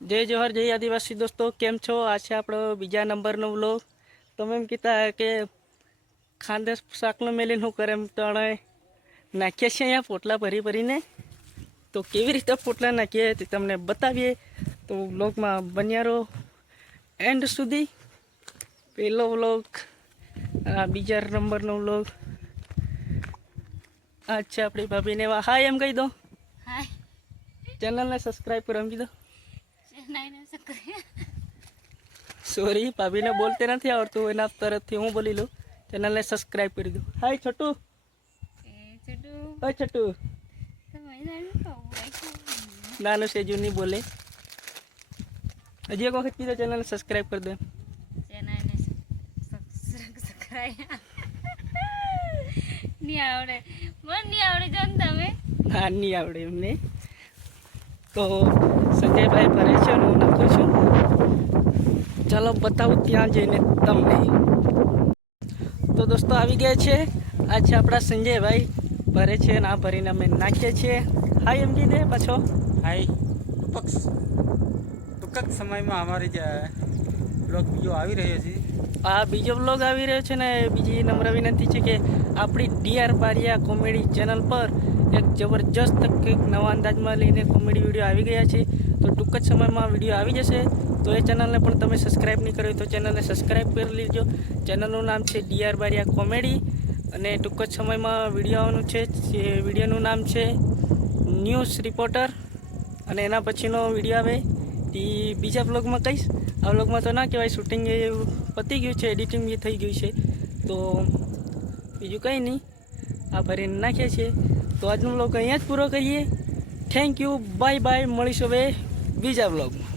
જય જોહર જય આદિવાસી દોસ્તો કેમ છો? આ છે આપણો બીજા નંબરનો વ્લોગ. તમે એમ કીધા કે ખાંદેશ શાકનો મેલીને શું કરે એમ તણે નાખીએ છીએ અહીંયા પોટલા ભરી ભરીને. તો કેવી રીતે પોટલા નાખીએ તે તમને બતાવીએ. તો વ્લોગમાં બન્યા રહો. એન્ડ સુધી પહેલો વ્લોગ આ બીજા નંબરનો વ્લોગ. આ છે આપણી ભાભીને હા એમ કહી દો. ચેનલને સબસ્ક્રાઈબ કરો એમ કીધો સોરી ભાભીને બોલતે નથી આવડતું એના તરફથી હું બોલી લઉં. ચેનલને સબસ્ક્રાઈબ કરી દઉં હાય છોટુ. એ છોટું. નાનું સેજુ નહીં બોલે. હજી એક વખત કીધો ચેનલને સબસ્ક્રાઇબ કરી દો છે નહીં આવડે. મને નહીં આવડે જો તમે? ના નહીં આવડે એમને તો સંજયભાઈ ભરે છે અને હું નાખું છું. ચાલો બતાવું ત્યાં જઈને તમને. તો દોસ્તો આવી ગયા છે. આ છે આપણા સંજયભાઈ ભરે છે અને આ ભરીને અમે નાખીએ છીએ. હાય એમ કીધે પાછો. હાય ટૂંક ટૂંક સમયમાં અમારી જે બ્લોગ બીજો આવી રહ્યો છે. આ બીજો બ્લોગ આવી રહ્યો છે ને બીજી નમ્ર વિનંતી છે કે આપણી ડીઆર બારિયા કોમેડી ચેનલ પર એક જબરજસ્ત કંઈક નવા અંદાજમાં લઈને કોમેડી વીડિયો આવી ગયા છે. તો ટૂંક જ સમયમાં વીડિયો આવી જશે. તો એ ચેનલને પણ તમે સબસ્ક્રાઈબ નહીં કરી તો ચેનલને સબસ્ક્રાઈબ કરી લેજો. ચેનલનું નામ છે ડીઆર બારિયા કોમેડી. અને ટૂંક જ સમયમાં વીડિયો આવવાનું છે. વિડીયોનું નામ છે ન્યૂઝ રિપોર્ટર. અને એના પછીનો વીડિયો આવે. તે બીજા બ્લોગમાં કહીશ. આ બ્લોગમાં તો ના કહેવાય, શૂટિંગ એ પતી ગયું છે, એડિટિંગ બી થઈ ગયું છે. તો બીજું કંઈ નહીં. આ ભરીને નાખીએ છીએ. તો આજનો બ્લોગ અહીંયા જ પૂરો કરીએ. થેન્ક યુ બાય બાય મળીશું હવે બીજા બ્લોગમાં